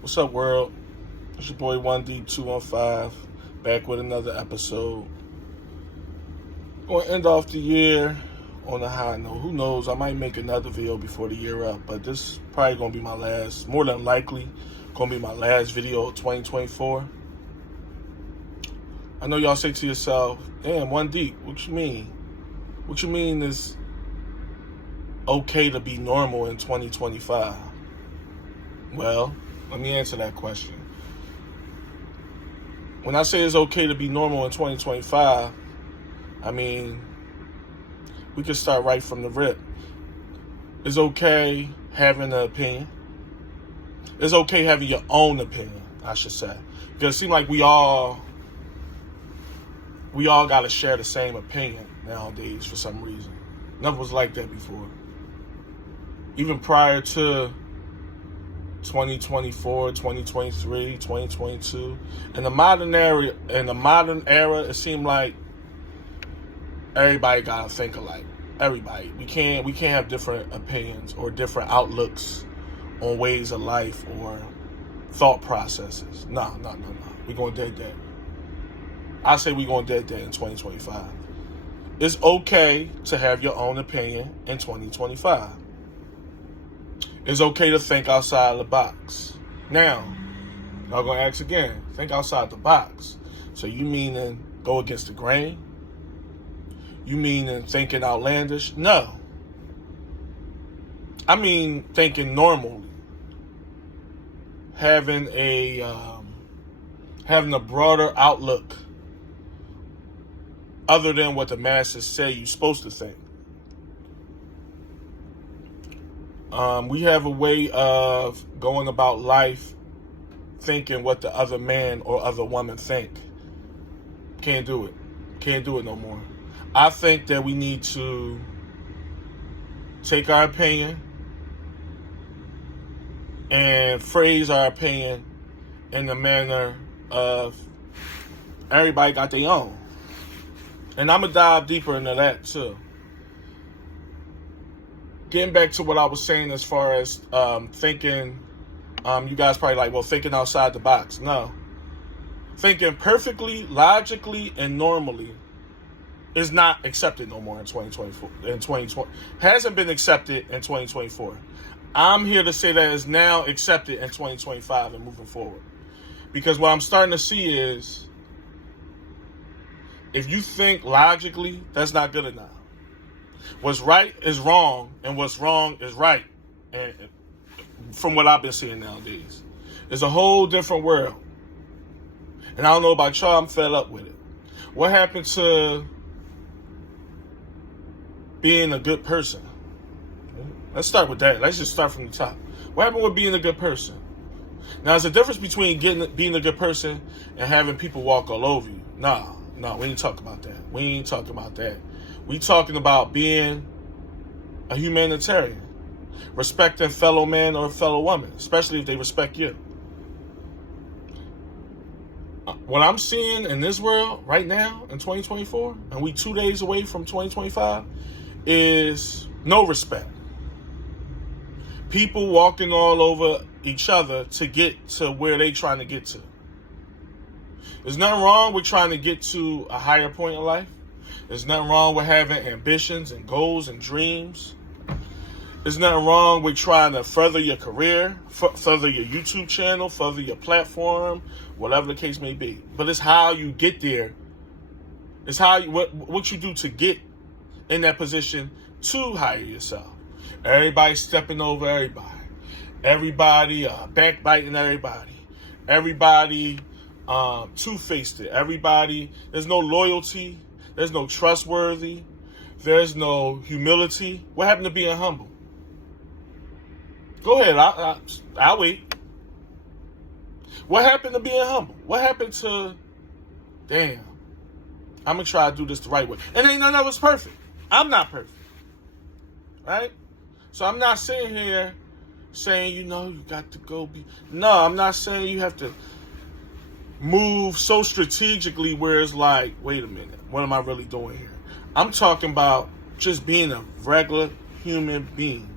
What's up, world? It's your boy 1D215 back with another episode. Gonna end off the year on a high note. Who knows? I might make another video before the year up, but this is probably gonna be my last, more than likely, gonna be my last video of 2024. I know y'all say to yourself, damn, 1D, what you mean? What you mean is okay to be normal in 2025? Well, let me answer that question. When I say it's okay to be normal in 2025, I mean, we can start right from the rip. It's okay having an opinion. It's okay having your own opinion, I should say. Because it seems like we all got to share the same opinion nowadays for some reason. Never was like that before. Even prior to 2024, 2023, 2022. In the modern era, it seemed like everybody gotta think alike. Everybody. We can't have different opinions or different outlooks on ways of life or thought processes. No. We're going dead. I say we're going dead in 2025. It's okay to have your own opinion in 2025. It's okay to think outside the box. Now, y'all gonna ask again, think outside the box. So you meaning go against the grain? You meaning thinking outlandish? No. I mean thinking normally. Having a broader outlook other than what the masses say you're supposed to think. We have a way of going about life thinking what the other man or other woman think. Can't do it. Can't do it no more. I think that we need to take our opinion and phrase our opinion in the manner of everybody got their own. And I'm going to dive deeper into that too. Getting back to what I was saying as far as thinking, you guys probably like, well, thinking outside the box. No. Thinking perfectly, logically, and normally is not accepted no more in 2024. In 2020, hasn't been accepted in 2024. I'm here to say that it's now accepted in 2025 and moving forward. Because what I'm starting to see is, if you think logically, that's not good enough. What's right is wrong, and what's wrong is right. And from what I've been seeing nowadays, it's a whole different world. And I don't know about y'all, I'm fed up with it. What happened to being a good person? Let's start with that. Let's just start from the top. What happened with being a good person? Now, there's a difference between being a good person and having people walk all over you. No, we ain't talking about that. We talking about being a humanitarian, respecting fellow man or fellow woman, especially if they respect you. What I'm seeing in this world right now in 2024, and we 2 days away from 2025, is no respect. People walking all over each other to get to where they trying to get to. There's nothing wrong with trying to get to a higher point in life. There's nothing wrong with having ambitions and goals and dreams. There's nothing wrong with trying to further your career, further your YouTube channel, further your platform, whatever the case may be. But it's how you get there. It's how you, what you do to get in that position to hire yourself. Everybody stepping over everybody. Everybody backbiting everybody. Everybody two-faced it. Everybody, there's no loyalty. There's no trustworthy. There's no humility. What happened to being humble? Go ahead. I'll wait. What happened to being humble? What happened to, damn, I'm going to try to do this the right way. And ain't none of us perfect. I'm not perfect. Right? So I'm not sitting here saying, you got to go be. No, I'm not saying you have to move so strategically where it's like, wait a minute, what am I really doing here? I'm talking about just being a regular human being.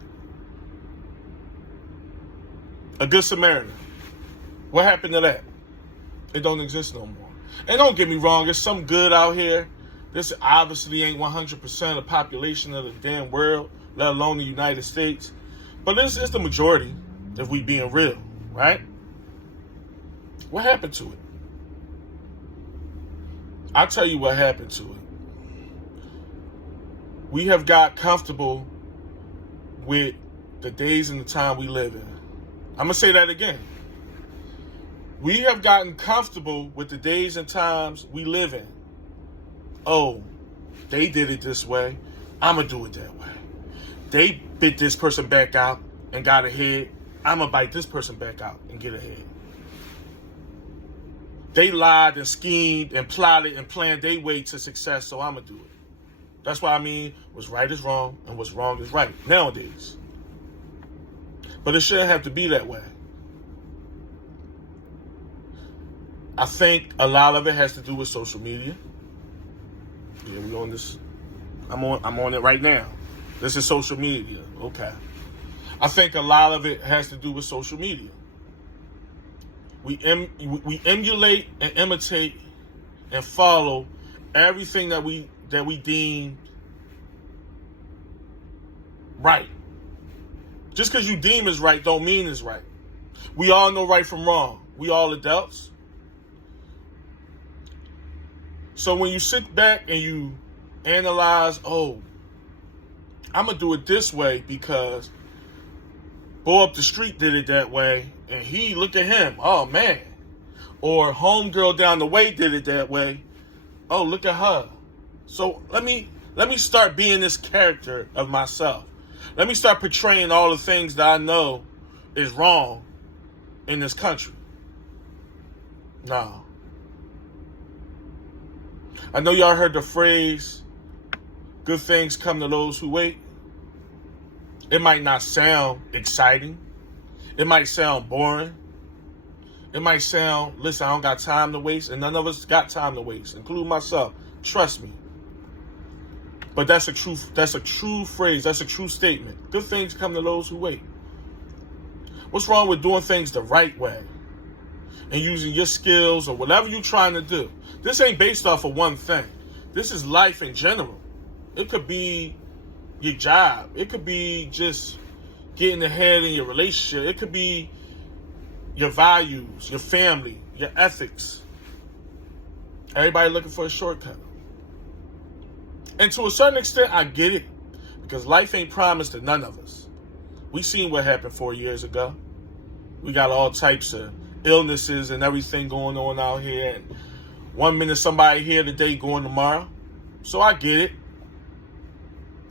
A good Samaritan. What happened to that? It don't exist no more. And don't get me wrong, there's some good out here. This obviously ain't 100% of the population of the damn world, let alone the United States. But it's the majority, if we being real, right? What happened to it? I'll tell you what happened to it. We have got comfortable with the days and the time we live in. I'm going to say that again. We have gotten comfortable with the days and times we live in. Oh, they did it this way. I'm going to do it that way. They bit this person back out and got ahead. I'm going to bite this person back out and get ahead. They lied and schemed and plotted and planned their way to success, so I'm going to do it. That's what I mean. What's right is wrong and what's wrong is right nowadays. But it shouldn't have to be that way. I think a lot of it has to do with social media. Yeah, we on this. I'm on it right now. This is social media. Okay. I think a lot of it has to do with social media. We emulate and imitate and follow everything that we deem right. Just because you deem is right don't mean it's right. We all know right from wrong. We all adults. So when you sit back and you analyze, oh, I'm going to do it this way because boy up the street did it that way, and look at him, oh man. Or homegirl down the way did it that way. Oh, look at her. So let me start being this character of myself. Let me start portraying all the things that I know is wrong in this country. No. I know y'all heard the phrase, good things come to those who wait. It might not sound exciting. It might sound boring. It might sound, listen, I don't got time to waste, and none of us got time to waste, including myself. Trust me. But that's a true phrase. That's a true statement. Good things come to those who wait. What's wrong with doing things the right way and using your skills or whatever you're trying to do? This ain't based off of one thing. This is life in general. It could be your job. It could be just getting ahead in your relationship. It could be your values, your family, your ethics. Everybody looking for a shortcut. And to a certain extent, I get it. Because life ain't promised to none of us. We seen what happened 4 years ago. We got all types of illnesses and everything going on out here. And 1 minute somebody here today, going tomorrow. So I get it.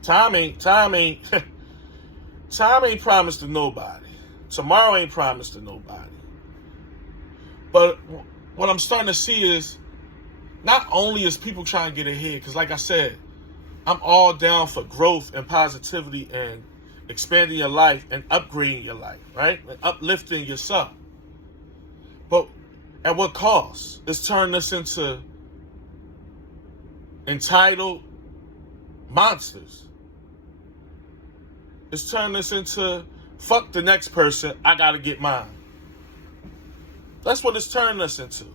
Time ain't promised to nobody. Tomorrow ain't promised to nobody. But what I'm starting to see is not only is people trying to get ahead, because like I said, I'm all down for growth and positivity and expanding your life and upgrading your life, right? And uplifting yourself. But at what cost? It's turning us into entitled monsters. It's turning us into, fuck the next person, I gotta get mine. That's what it's turning us into.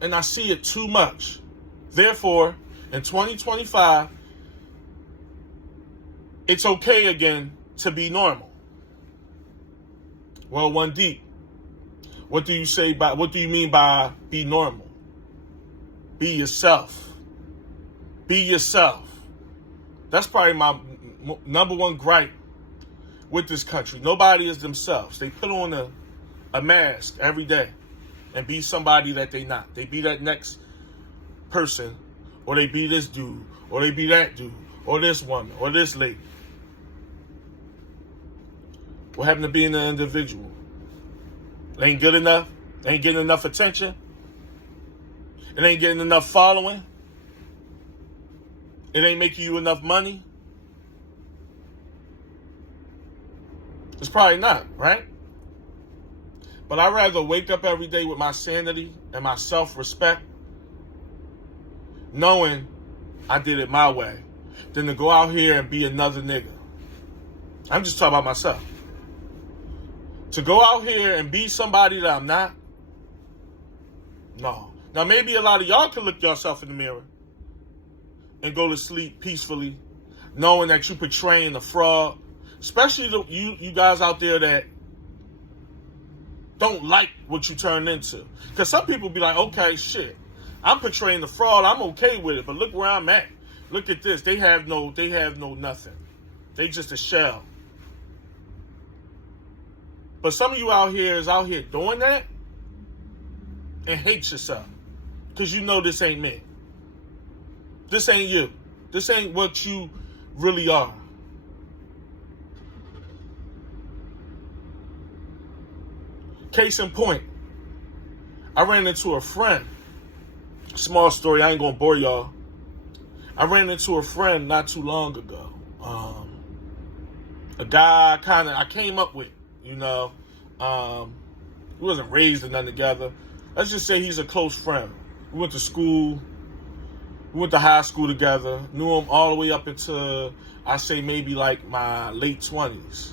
And I see it too much. Therefore, in 2025, it's okay again to be normal. Well, One Deep, what do you mean by be normal? Be yourself. Be yourself. That's probably my number one gripe with this country. Nobody is themselves. They put on a mask every day and be somebody that they not. They be that next person, or they be this dude, or they be that dude, or this woman, or this lady. What happened to being an individual? It ain't good enough? It ain't getting enough attention? It ain't getting enough following? It ain't making you enough money? It's probably not, right? But I'd rather wake up every day with my sanity and my self-respect, knowing I did it my way, than to go out here and be another nigga. I'm just talking about myself. To go out here and be somebody that I'm not? No. Now, maybe a lot of y'all can look yourself in the mirror and go to sleep peacefully, knowing that you're portraying a fraud. Especially you guys out there that don't like what you turn into. Because some people be like, okay, shit, I'm portraying the fraud. I'm okay with it, but look where I'm at. Look at this. They have no nothing. They just a shell. But some of you out here is out here doing that and hate yourself. Because you know this ain't me. This ain't you. This ain't what you really are. Case in point, I ran into a friend. Small story, I ain't gonna bore y'all. I ran into a friend not too long ago. A guy I came up with, you know. We wasn't raised or nothing together. Let's just say he's a close friend. We went to school. We went to high school together. Knew him all the way up into, I say maybe like my late 20s.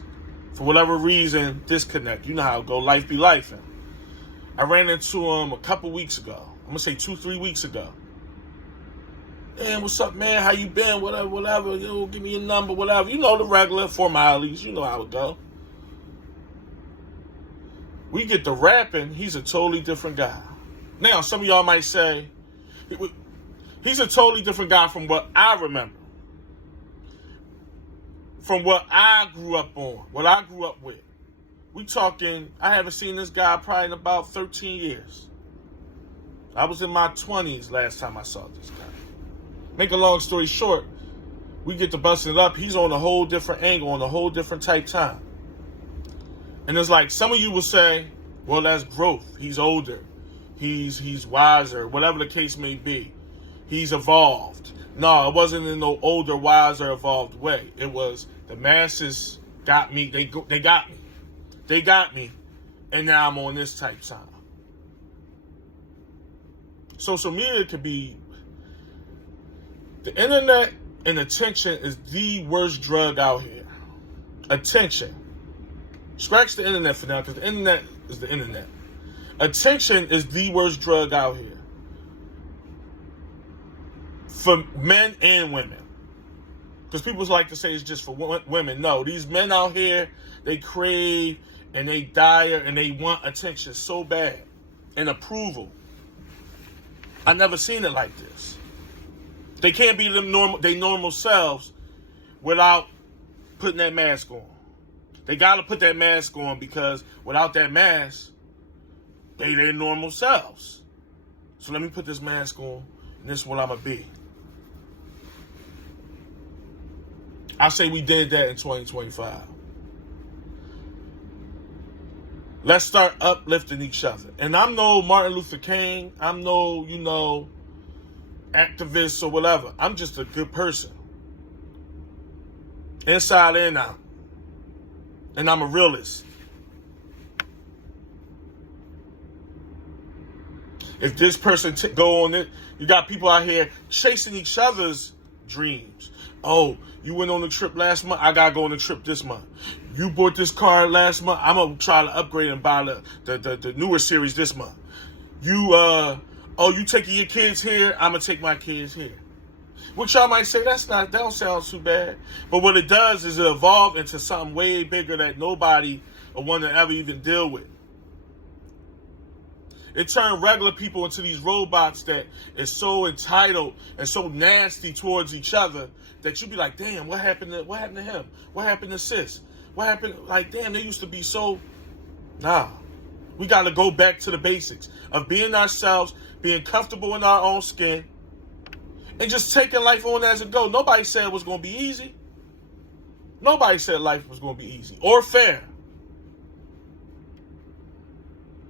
For whatever reason, disconnect. You know how it go. Life be life. I ran into him a couple weeks ago. I'm going to say 2-3 weeks ago. Man, what's up, man? How you been? Whatever. Yo, give me your number, whatever. You know the regular formalities. You know how it go. We get to rapping. He's a totally different guy. Now, some of y'all might say, he's a totally different guy from what I remember. From what I grew up on. What I grew up with. We talking, I haven't seen this guy probably in about 13 years. I was in my 20s last time I saw this guy. Make a long story short, we get to busting it up. He's on a whole different angle, on a whole different type time. And it's like, some of you will say, well, that's growth. He's older. He's wiser, whatever the case may be. He's evolved. No, it wasn't in no older, wiser, evolved way. It was the masses got me. They got me. They got me. And now I'm on this type time. Social media could be, the internet and attention is the worst drug out here. Attention. Scratch the internet for now, because the internet is the internet. Attention is the worst drug out here. For men and women. Because people like to say it's just for women. No, these men out here, they crave and they dire and they want attention so bad. And approval. I never seen it like this. They can't be their normal selves without putting that mask on. They got to put that mask on, because without that mask, they their normal selves. So let me put this mask on, and this is what I'm going to be. I say we did that in 2025. Let's start uplifting each other. And I'm no Martin Luther King. I'm no, activist or whatever. I'm just a good person. Inside and out. And I'm a realist. If this person go on it, you got people out here chasing each other's dreams. Oh, you went on a trip last month, I gotta go on a trip this month. You bought this car last month, I'm gonna try to upgrade and buy the newer series this month. You taking your kids here, I'm gonna take my kids here. Which y'all might say, that don't sound too bad. But what it does is it evolve into something way bigger that nobody will want to ever even deal with. It turned regular people into these robots that is so entitled and so nasty towards each other that you be like, damn, what happened to him? What happened to sis? What happened? Like, damn, they used to be so. Nah. We got to go back to the basics of being ourselves, being comfortable in our own skin, and just taking life on as it goes. Nobody said it was going to be easy. Nobody said life was going to be easy or fair.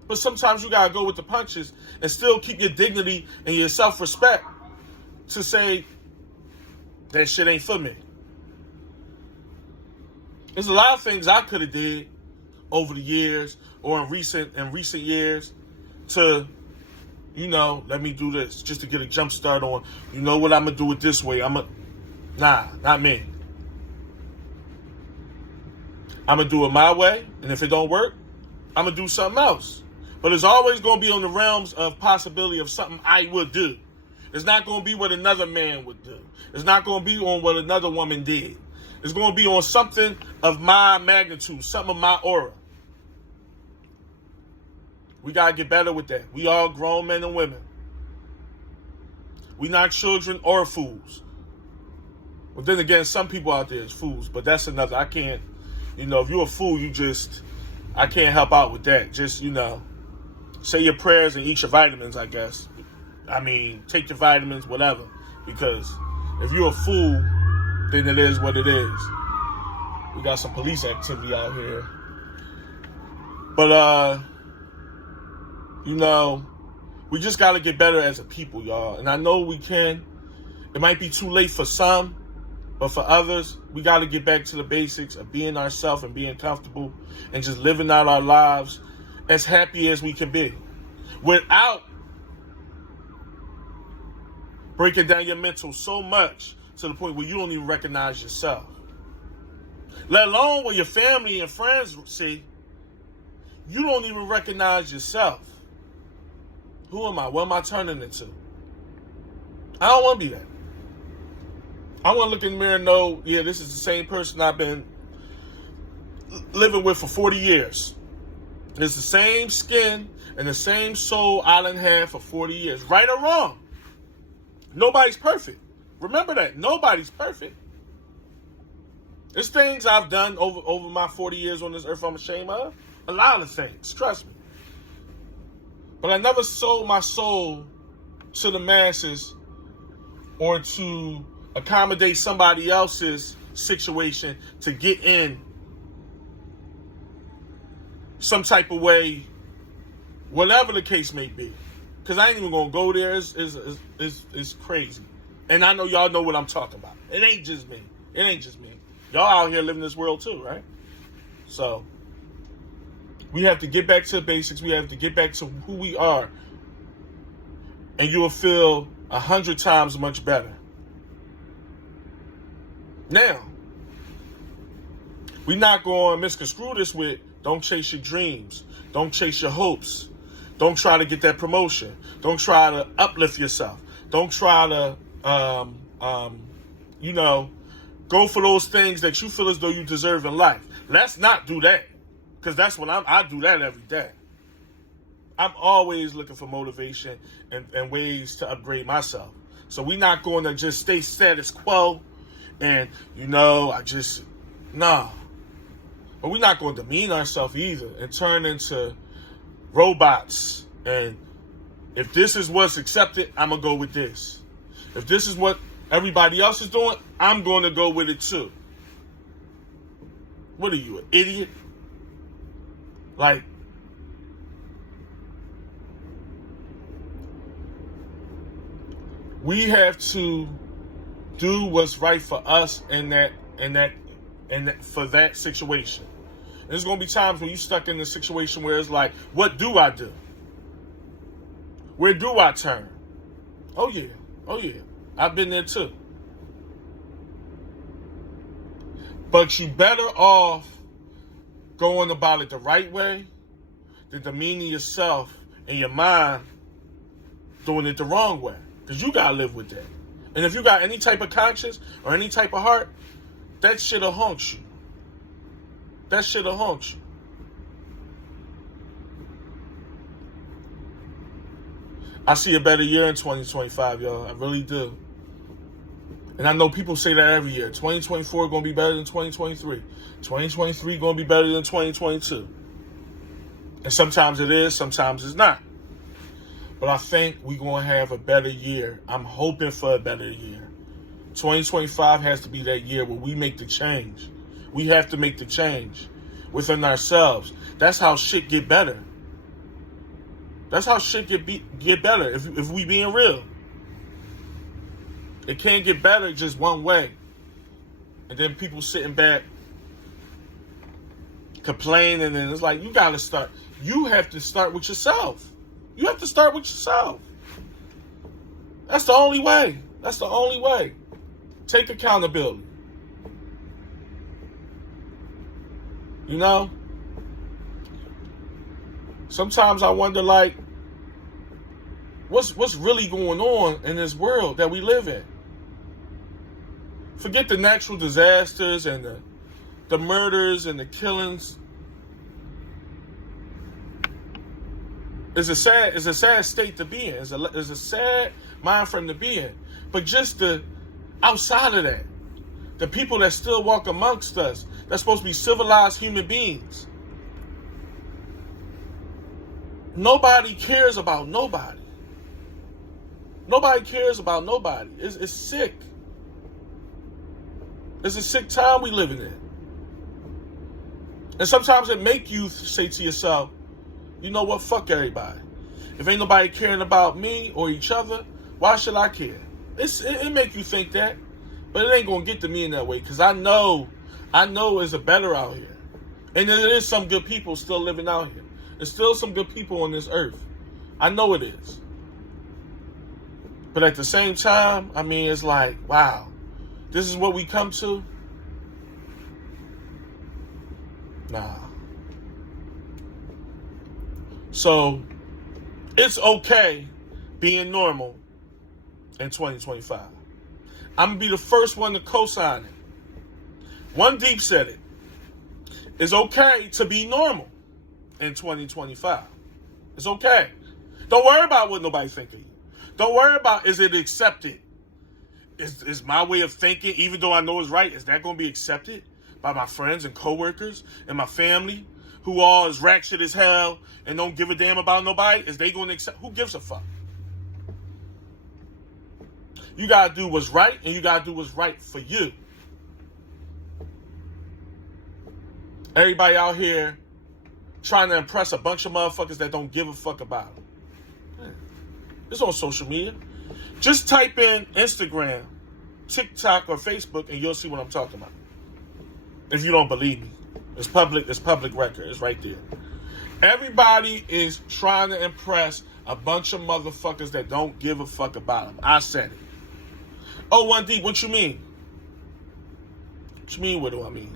But sometimes you got to go with the punches and still keep your dignity and your self-respect to say, that shit ain't for me. There's a lot of things I could have did over the years or in recent years to, let me do this just to get a jump start on, what I'm going to do it this way. Nah, not me. I'm going to do it my way. And if it don't work, I'm going to do something else. But it's always going to be on the realms of possibility of something I would do. It's not going to be what another man would do. It's not going to be on what another woman did. It's going to be on something of my magnitude, something of my aura. We got to get better with that. We all grown men and women. We not children or fools. But then again, some people out there is fools, but that's another. I can't, if you're a fool, I can't help out with that. Just, say your prayers and eat your vitamins, I guess. I mean, take your vitamins, whatever. Because if you're a fool, then it is what it is. We got some police activity out here. But, we just got to get better as a people, y'all. And I know we can. It might be too late for some, but for others, we got to get back to the basics of being ourselves and being comfortable and just living out our lives as happy as we can be without breaking down your mental so much to the point where you don't even recognize yourself. Let alone when your family and friends see, you don't even recognize yourself. Who am I? What am I turning into? I don't want to be that. I want to look in the mirror and know, yeah, this is the same person I've been living with for 40 years. It's the same skin and the same soul I done had for 40 years. Right or wrong. Nobody's perfect. Remember that. Nobody's perfect. There's things I've done over my 40 years on this earth I'm ashamed of. A lot of things. Trust me. But I never sold my soul to the masses or to accommodate somebody else's situation to get in some type of way, whatever the case may be. Because I ain't even going to go there. It's crazy. And I know y'all know what I'm talking about. It ain't just me. Y'all out here living this world too, right? So we have to get back to the basics. We have to get back to who we are. And you will feel 100 times much better. Now, we're not going to misconstrue this with don't chase your dreams. Don't chase your hopes. Don't try to get that promotion. Don't try to uplift yourself. Don't try to, go for those things that you feel as though you deserve in life. Let's not do that. Because that's what I do that every day. I'm always looking for motivation and ways to upgrade myself. So we're not going to just stay status quo and, nah. But we're not going to demean ourselves either and turn into robots. And if this is what's accepted, I'm going to go with this. If this is what everybody else is doing, I'm going to go with it too. What are you, an idiot? Like, we have to do what's right for us in that for that situation. There's going to be times when you're stuck in a situation where it's like, what do I do? Where do I turn? Oh yeah. I've been there too. But you better off going about it the right way than demeaning yourself and your mind doing it the wrong way. Because you got to live with that. And if you got any type of conscience or any type of heart, that shit'll haunt you. I see a better year in 2025, y'all. I really do. And I know people say that every year. 2024 going to be better than 2023. 2023 going to be better than 2022. And sometimes it is, sometimes it's not. But I think we're going to have a better year. I'm hoping for a better year. 2025 has to be that year where we make the change. We have to make the change within ourselves. That's how shit get better. That's how shit get better if we being real. It can't get better just one way. And then people sitting back complaining, and it's like, you got to start. You have to start with yourself. You have to start with yourself. That's the only way. Take accountability. Sometimes I wonder, like, what's really going on in this world that we live in? Forget the natural disasters and the murders and the killings. It's a sad state to be in. It's a sad mind frame to be in. But just the outside of that, the people that still walk amongst us, that's supposed to be civilized human beings. Nobody cares about nobody. Nobody cares about nobody. It's sick. It's a sick time we living in. And sometimes it make you say to yourself, you know what, fuck everybody. If ain't nobody caring about me or each other, why should I care? It make you think that. But it ain't going to get to me in that way, because I know there's a better out here. And there is some good people still living out here. There's still some good people on this earth. I know it is. But at the same time, I mean, it's like, wow, this is what we come to? Nah. So, it's okay being normal in 2025. I'm going to be the first one to co-sign it. One Deep said it. It's okay to be normal in 2025. It's okay. Don't worry about what nobody thinking of you. Don't worry about, is it accepted? Is my way of thinking, even though I know it's right, is that going to be accepted by my friends and coworkers and my family, who all is ratchet as hell and don't give a damn about nobody? Is they going to accept? Who gives a fuck? You got to do what's right, and you got to do what's right for you. Everybody out here trying to impress a bunch of motherfuckers that don't give a fuck about them. It's on social media. Just type in Instagram, TikTok, or Facebook, and you'll see what I'm talking about. If you don't believe me, it's public record. It's right there. Everybody is trying to impress a bunch of motherfuckers that don't give a fuck about them. I said it. Oh, 1D, what you mean? What you mean, what do I mean?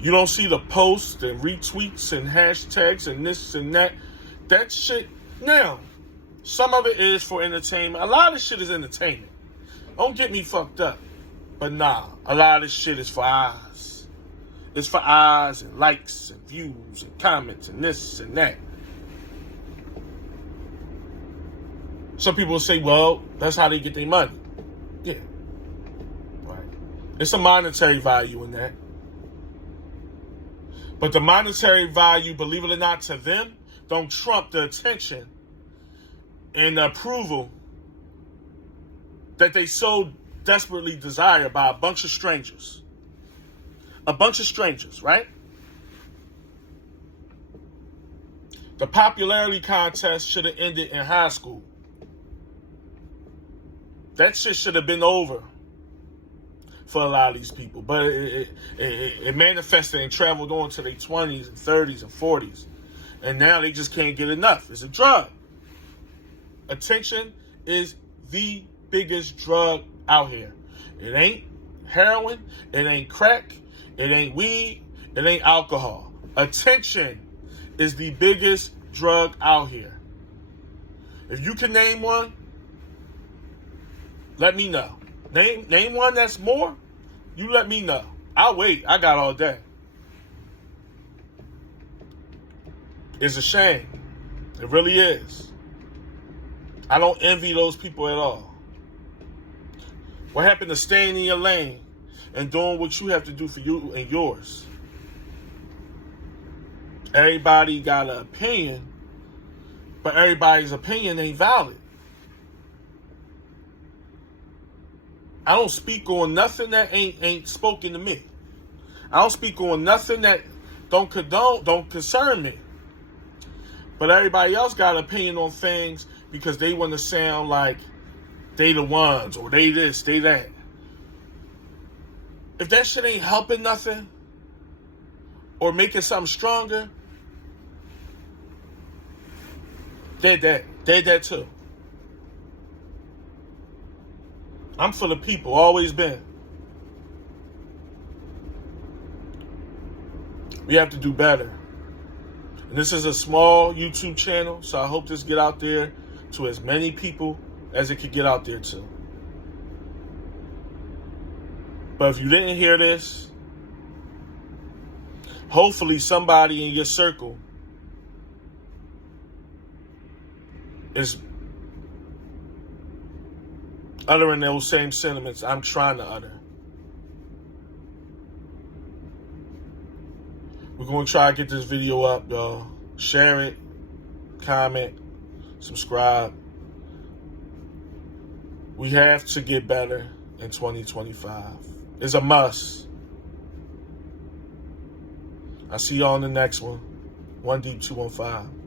You don't see the posts and retweets and hashtags and this and that. That shit. Now, some of it is for entertainment. A lot of shit is entertainment. Don't get me fucked up. But nah, a lot of this shit is for eyes. It's for eyes and likes and views and comments and this and that. Some people say, well, that's how they get their money. Yeah. Right. It's a monetary value in that. But the monetary value, believe it or not, to them, don't trump the attention and the approval that they so desperately desire by a bunch of strangers. A bunch of strangers, right? The popularity contest should have ended in high school. That shit should have been over for a lot of these people. But it manifested and traveled on to their 20s and 30s and 40s. And now they just can't get enough. It's a drug. Attention is the biggest drug out here. It ain't heroin. It ain't crack. It ain't weed. It ain't alcohol. Attention is the biggest drug out here. If you can name one, let me know. Name one that's more, you let me know. I'll wait. I got all day. It's a shame. It really is. I don't envy those people at all. What happened to staying in your lane and doing what you have to do for you and yours? Everybody got an opinion, but everybody's opinion ain't valid. I don't speak on nothing that ain't spoken to me. I don't speak on nothing that don't concern me. But everybody else got an opinion on things because they want to sound like they the ones, or they this, they that. If that shit ain't helping nothing or making something stronger, they're that too. I'm for the people, always been. We have to do better. And this is a small YouTube channel, so I hope this get out there to as many people as it could get out there to. But if you didn't hear this, hopefully somebody in your circle is uttering those same sentiments I'm trying to utter. We're going to try to get this video up, y'all. Share it, comment, subscribe. We have to get better in 2025. It's a must. I'll see y'all on the next one. 1D215.